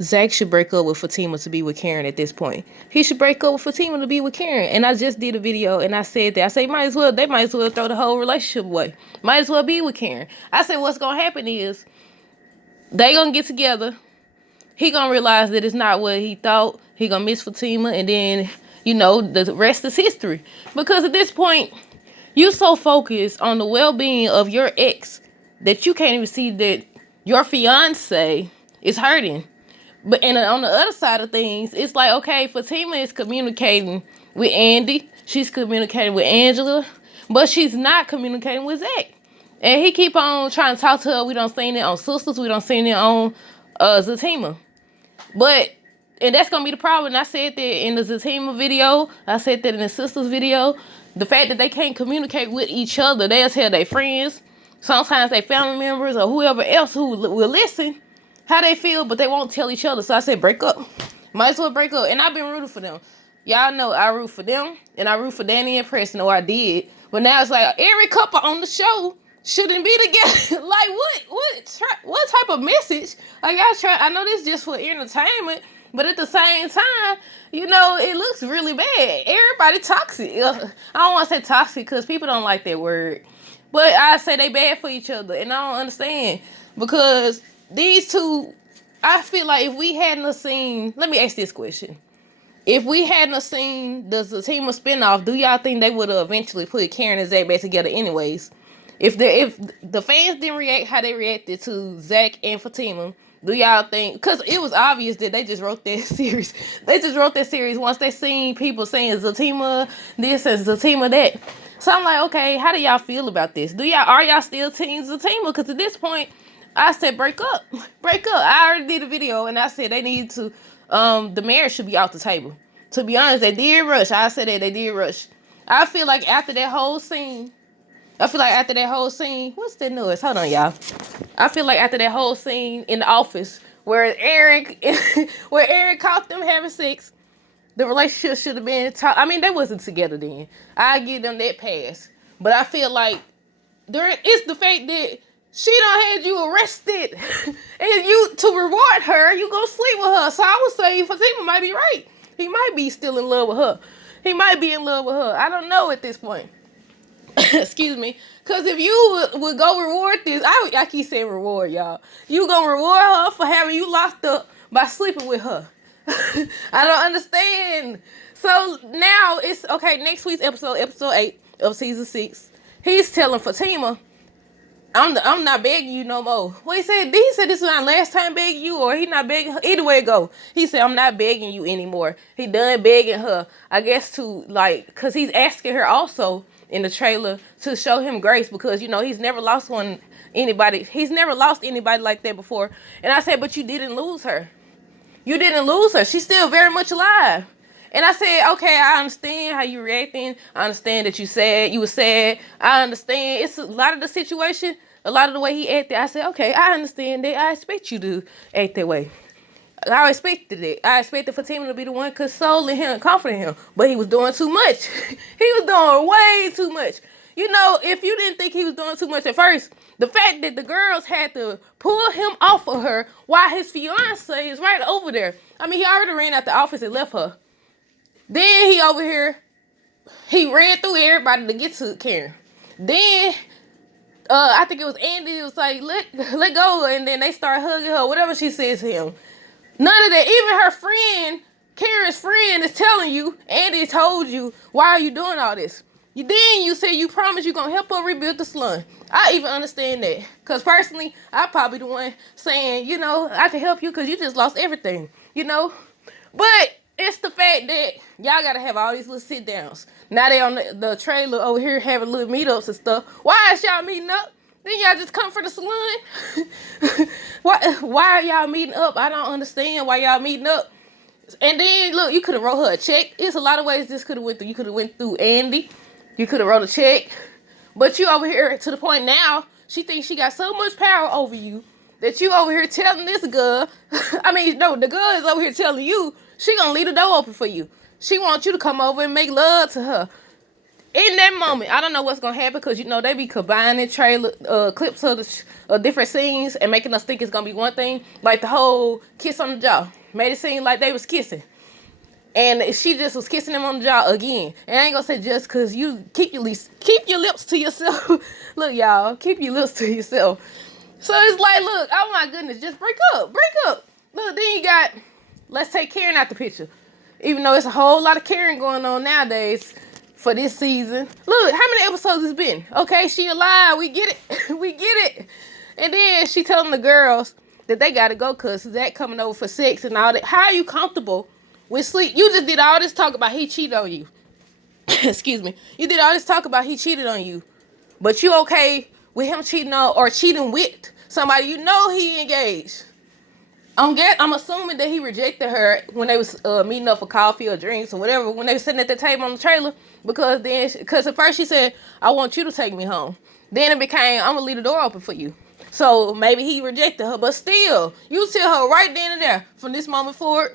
Zach should break up with Fatima to be with Karen at this point. He should break up with Fatima to be with Karen. And I just did a video and I said that. I say they might as well throw the whole relationship away. Might as well be with Karen. I said what's gonna happen is they gonna get together. He gonna realize that it's not what he thought. He gonna miss Fatima, and then the rest is history. Because at this point, you so focused on the well-being of your ex that you can't even see that your fiance is hurting. But and on the other side of things, it's like, okay, Fatima is communicating with Andy. She's communicating with Angela. But she's not communicating with Zach. And he keep on trying to talk to her. We don't seen it on Sistas. We don't seen it on Zatima. And that's going to be the problem. And I said that in the Zatima video. I said that in the Sistas video. The fact that they can't communicate with each other. They'll tell their friends. Sometimes their family members or whoever else who will listen how they feel, but they won't tell each other. So I said, break up. Might as well break up. And I've been rooting for them. Y'all know I root for them. And I root for Danny and Preston. Or I did. But now it's like every couple on the show shouldn't be together. Like what type of message are y'all trying? I know this just for entertainment, but at the same time, it looks really bad. Everybody toxic. I don't want to say toxic because people don't like that word, but I say they bad for each other, and I don't understand because these two. I feel like if we hadn't seen, let me ask this question. If we hadn't seen the Zatima spinoff, do y'all think they would have eventually put Karen and Zach back together anyways? If the fans didn't react how they reacted to Zach and Fatima, do y'all think? Because it was obvious that they just wrote that series. They just wrote that series once they seen people saying Zatima this and Zatima that. So I'm like, okay, how do y'all feel about this? Are y'all still team Zatima? Because at this point, I said break up. Break up. I already did a video and I said they need to, the marriage should be off the table. To be honest, they did rush. I said that they did rush. I feel like after that whole scene, what's that noise? Hold on, y'all. I feel like after that whole scene in the office where Aaron caught them having sex, the relationship should have been they wasn't together then. I give them that pass. But I feel like it's the fact that she done had you arrested and you to reward her, you go sleep with her. So I would say Fatima might be right. He might be still in love with her. He might be in love with her. I don't know at this point. Excuse me. Because if you would go reward this, I keep saying reward, y'all. You gonna reward her for having you locked up by sleeping with her. I don't understand. So now it's, okay, next week's episode 8 of season 6. He's telling Fatima, I'm not begging you no more. Well, he said this is my last time begging you, or he not begging her. Either way it go. He said, I'm not begging you anymore. He done begging her. I guess because he's asking her also in the trailer to show him grace because, he's never lost anybody. He's never lost anybody like that before. And I said, but you didn't lose her. You didn't lose her. She's still very much alive. And I said, okay, I understand how you reacting. I understand that you were sad. I understand. It's a lot of the situation, a lot of the way he acted. I said, okay, I understand that. I expect you to act that way. I expected it. I expected Fatima to be the one consoling him, comforting him. But he was doing too much. He was doing way too much. If you didn't think he was doing too much at first, the fact that the girls had to pull him off of her while his fiance is right over there. He already ran out the office and left her. Then he over here, he ran through everybody to get to Karen. Then, I think it was Andy, it was like, let go, and then they start hugging her, whatever she says to him. None of that. Even her friend, Karen's friend, is telling you, Andy told you, why are you doing all this? You say you promised you're going to help her rebuild the slum. I even understand that. Because personally, I probably the one saying, I can help you because you just lost everything, But it's the fact that y'all got to have all these little sit downs. Now they on the trailer over here having little meetups and stuff. Why is y'all meeting up? Then y'all just come for the salon? Why are y'all meeting up? I don't understand why y'all meeting up. And then, look, you could have wrote her a check. It's a lot of ways this could have went through. You could have went through Andy. You could have wrote a check. But you over here to the point now, she thinks she got so much power over you that you over here telling this girl. The girl is over here telling you she gonna leave the door open for you. She wants you to come over and make love to her. in that moment, I don't know what's gonna happen because you know they be combining trailer clips of the different scenes and making us think it's gonna be one thing. Like the whole kiss on the jaw made it seem like they was kissing, and she just was kissing him on the jaw again. And I ain't gonna say just because you keep your lips to yourself. Look, y'all, keep your lips to yourself. So it's like, look, oh my goodness, just break up. Look, then you got, let's take Karen out the picture. Even though it's a whole lot of Karen going on nowadays for this season. Look, how many episodes it's been? Okay, she alive, we get it. We get it. And then she telling the girls that they gotta go because Zach coming over for sex and all that. How are you comfortable with sleep? You just did all this talk about he cheated on you. Excuse me. You did all this talk about he cheated on you. But you okay with him cheating on or cheating with somebody you know he engaged? I'm assuming that he rejected her when they was meeting up for coffee or drinks or whatever when they were sitting at the table on the trailer because at first she said, I want you to take me home. Then it became, I'm gonna leave the door open for you. So maybe he rejected her, but still, you tell her right then and there from this moment forward,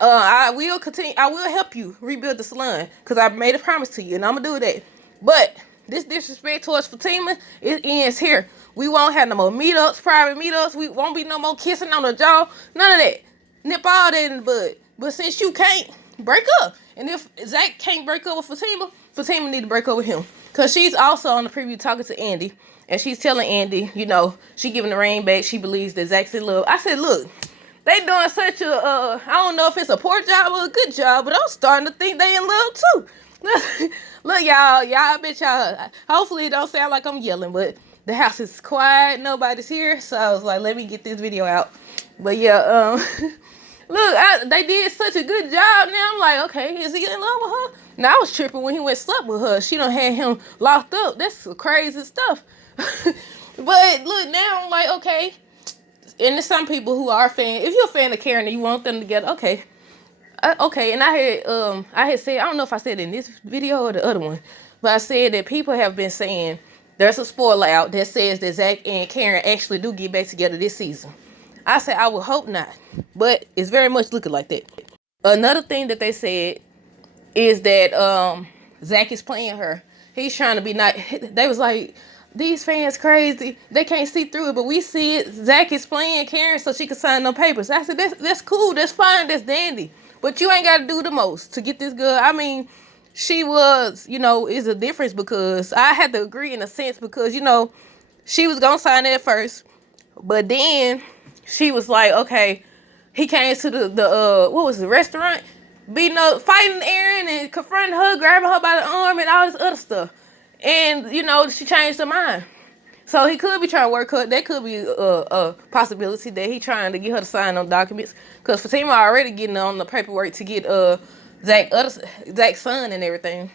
I will help you rebuild the salon because I made a promise to you and I'm gonna do that. But this disrespect towards Fatima, it ends here. We won't have no more meetups, private meetups. We won't be no more kissing on the jaw. None of that. Nip all that in the bud. But since you can't, break up. And if Zach can't break up with Fatima need to break up with him. Because she's also on the preview talking to Andy. And she's telling Andy, you know, she giving the ring back. She believes that Zach's in love. I said, look, they doing such a, I don't know if it's a poor job or a good job, but I'm starting to think they in love too. Look, y'all, I bet y'all, hopefully it don't sound like I'm yelling, but the house is quiet, nobody's here, so I was like, let me get this video out. But yeah, look, they did such a good job. Now I'm like, okay, is he in love with her? Now I was tripping when he went slept with her. She done had him locked up. That's crazy stuff. But look, now I'm like, okay. And there's some people who are fans. If you're a fan of Karen and you want them together, okay. Okay, and I had said, I don't know if I said it in this video or the other one, but I said that people have been saying there's a spoiler out that says that Zach and Karen actually do get back together this season. I said I would hope not, but it's very much looking like that. Another thing that they said is that Zach is playing her. He's trying to be not. They was like, these fans crazy. They can't see through it, but we see it. Zach is playing Karen so she can sign no papers. I said that's cool. That's fine. That's dandy. But you ain't got to do the most to get this girl. I mean, she was, you know, is a difference because I had to agree in a sense because, you know, she was going to sign it at first. But then she was like, okay, he came to the what was the restaurant? Beating up, fighting Aaron and confronting her, grabbing her by the arm and all this other stuff. And, you know, she changed her mind. So he could be trying to work her. That could be a possibility that he trying to get her to sign on documents. Because Fatima already getting on the paperwork to get Zach's son and everything.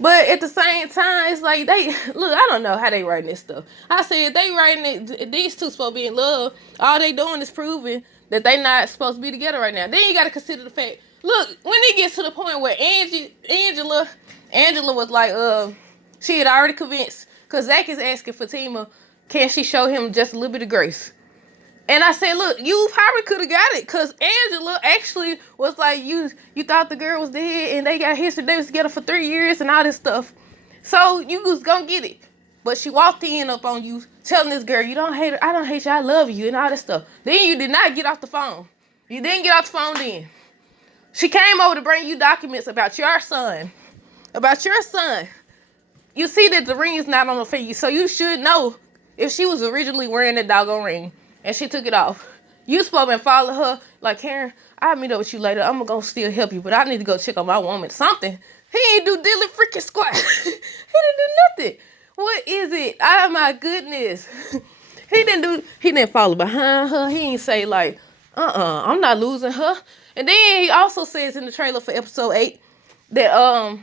But at the same time, it's like I don't know how they writing this stuff. I said they writing it, these two supposed to be in love. All they doing is proving that they not supposed to be together right now. Then you got to consider the fact, look, when it gets to the point where Angela was like, she had already convinced. Because Zach is asking Fatima, can she show him just a little bit of grace? And I said, look, you probably could have got it. Because Angela actually was like, you thought the girl was dead and they got history. They was together for 3 years and all this stuff. So you was going to get it. But she walked in up on you telling this girl, you don't hate her. I don't hate you. I love you and all this stuff. Then you did not get off the phone. You didn't get off the phone then. She came over to bring you documents about your son. You see that the ring is not on her finger, so you should know if she was originally wearing that doggone ring and she took it off. You supposed to follow her like, Karen, I'll meet up with you later. I'm going to still help you, but I need to go check on my woman. Something. He ain't do diddly freaking squat. He didn't do nothing. What is it? Oh my goodness. He didn't follow behind her. He ain't say like, I'm not losing her. And then he also says in the trailer for episode 8 that,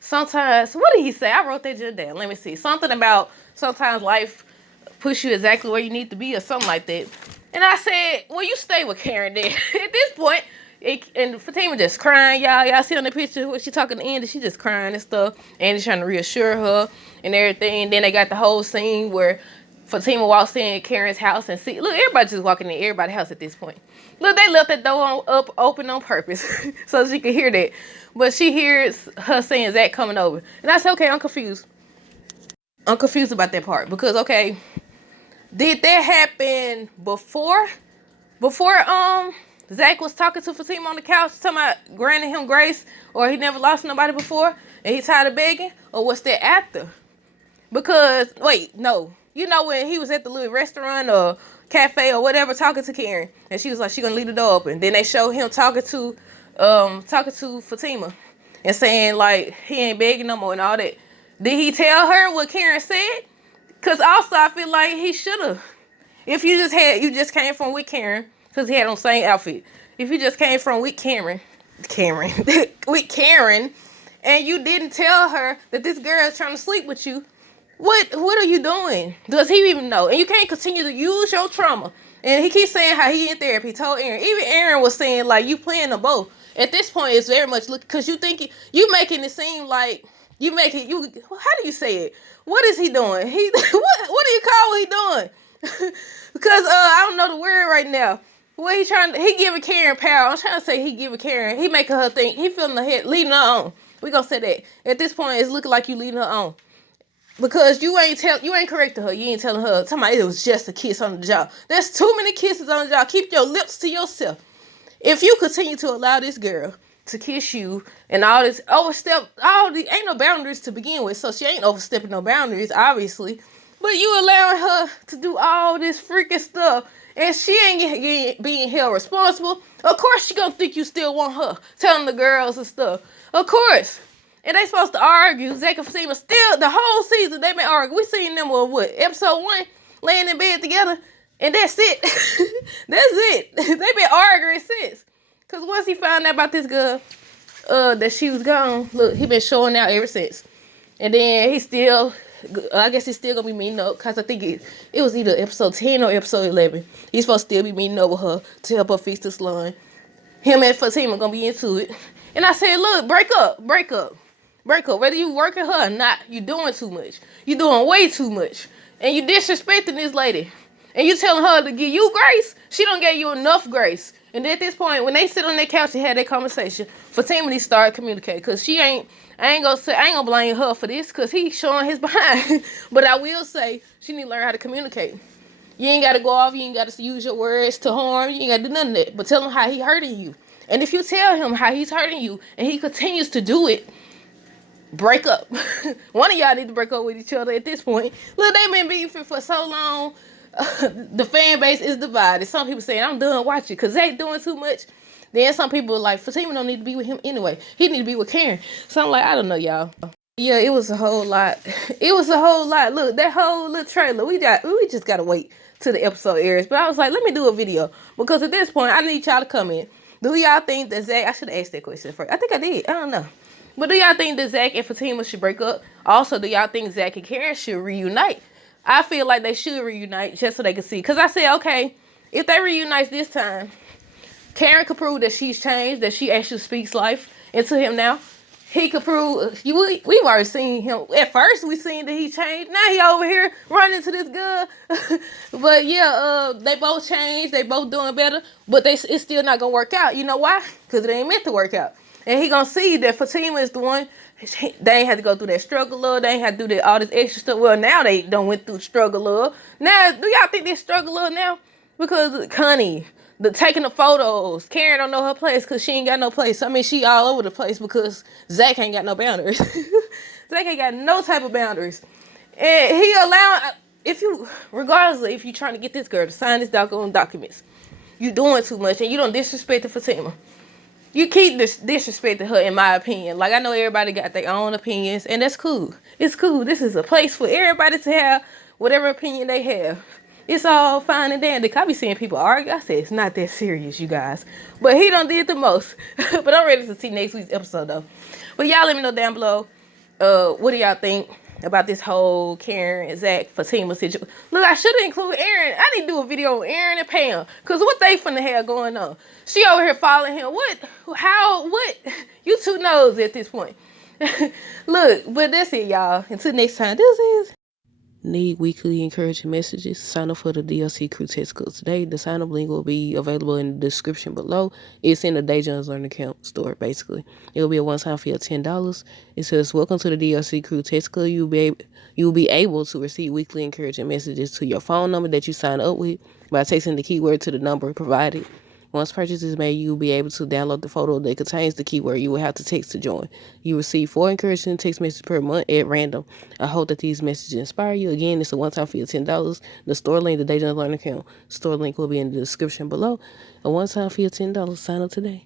sometimes, what did he say? I wrote that just down. Let me see. Something about sometimes life push you exactly where you need to be or something like that. And I said, well, you stay with Karen then. At this point, and Fatima just crying, y'all. Y'all see on the picture when she talking to Andy, she just crying and stuff. Andy's trying to reassure her and everything. And then they got the whole scene where Fatima walks in Karen's house and see, look, everybody just walking in everybody's house at this point. Look, they left that door open on purpose so she could hear that. But she hears her saying Zach coming over. And I said, okay, I'm confused. I'm confused about that part because, okay, did that happen before Zach was talking to Fatima on the couch, talking about granting him grace, or he never lost nobody before and he tired of begging, or was that after? Because wait, no, you know when he was at the little restaurant or cafe or whatever talking to Karen, and she was like she gonna leave the door open. Then they show him talking to Fatima and saying like he ain't begging no more and all that. Did he tell her what Karen said? Cause also I feel like he should have. If you just came from with Karen, cause he had on the same outfit. If you just came from with Karen, with Karen, and you didn't tell her that this girl is trying to sleep with you, what are you doing? Does he even know? And you can't continue to use your trauma. And he keeps saying how he in therapy. He told Aaron. Even Aaron was saying like you playing them both. At this point, it's very much look because you think you making it seem like you make it. You how do you say it? What is he doing? He what do you call what he doing? Because I don't know the word right now. What he giving Karen power. I'm trying to say he giving Karen. He making her think he feeling the head leading her on. We gonna say that. At this point, it's looking like you leading her on. Because you ain't correcting her. You ain't telling her. Talking about it was just a kiss on the jaw. There's too many kisses on the jaw. Keep your lips to yourself. If you continue to allow this girl to kiss you and all this ain't no boundaries to begin with. So she ain't overstepping no boundaries, obviously. But you allowing her to do all this freaking stuff and she ain't being held responsible. Of course she gonna think you still want her. Telling the girls and stuff. Of course. And they supposed to argue. Zach and Fatima still, the whole season, they been arguing. We seen them on what? Episode 1, laying in bed together. And that's it. That's it. They been arguing since. Because once he found out about this girl, that she was gone, look, he been showing out ever since. And then he still, I guess he's still going to be meeting up. Because I think it was either episode 10 or episode 11. He's supposed to still be meeting up with her to help her fix this line. Him and Fatima going to be into it. And I said, look, break up. Whether you working her or not, you doing too much. You doing way too much. And you disrespecting this lady. And you telling her to give you grace. She don't give you enough grace. And at this point, when they sit on that couch and had that conversation, Fatima needs to start communicating. Because I ain't gonna blame her for this. Because he's showing his behind. But I will say, she need to learn how to communicate. You ain't got to go off. You ain't got to use your words to harm. You ain't got to do none of that. But tell him how he hurting you. And if you tell him how he's hurting you, and he continues to do it, break up. One of y'all need to break up with each other at this point. Look, they've been beefing for so long. The fan base is divided. Some people saying, I'm done watching because they doing too much. Then some people are like, Fatima don't need to be with him anyway. He need to be with Karen. So I'm like, I don't know, y'all. Yeah, it was a whole lot. Look, that whole little trailer, we just got to wait till the episode airs. But I was like, let me do a video. Because at this point, I need y'all to comment. Do y'all think that Zach, I should have asked that question first. I think I did. I don't know. But do y'all think that Zach and Fatima should break up? Also, do y'all think Zach and Karen should reunite? I feel like they should reunite just so they can see. Because I said, okay, if they reunite this time, Karen could prove that she's changed, that she actually speaks life into him now. He could prove, we've already seen him. At first, we seen that he changed. Now he over here running to this girl. But yeah, they both changed. They both doing better. But it's still not going to work out. You know why? Because it ain't meant to work out. And he gonna see that Fatima is the one. They ain't had to go through that struggle love. They ain't had to do all this extra stuff. Well, now they done went through struggle love. Now, do y'all think they struggle love now? Because Connie, taking the photos. Karen don't know her place because she ain't got no place. I mean, she all over the place because Zach ain't got no boundaries. Zach ain't got no type of boundaries. And he allowing, regardless if you trying to get this girl to sign this documents, you doing too much and you don't disrespect the Fatima. You keep disrespecting her, in my opinion. Like, I know everybody got their own opinions, and that's cool. It's cool. This is a place for everybody to have whatever opinion they have. It's all fine and dandy. I be seeing people argue. I said, it's not that serious, you guys. But he done did the most. But I'm ready to see next week's episode, though. But y'all let me know down below, what do y'all think about this whole Karen and Zach Fatima situation? Look, I should have included Aaron. I need to do a video on Aaron and Pam. Because what they finna have going on? She over here following him. What? You two knows at this point. Look, but that's it, y'all. Until next time, this is Need weekly encouraging messages? Sign up for the DLC Crew Test Codes today. The sign up link will be available in the description below. It's in the Day Jones Learning Account store, basically. It will be a one-time fee of $10. It says, "Welcome to the DLC Crew Test Club. You will be able to receive weekly encouraging messages to your phone number that you sign up with by texting the keyword to the number provided. Once purchase is made, you will be able to download the photo that contains the keyword you will have to text to join. You receive 4 encouraging text messages per month at random. I hope that these messages inspire you. Again, it's a one-time fee of $10. The store link, the Day Jones Learning Account store link will be in the description below. A one-time fee of $10. Sign up today."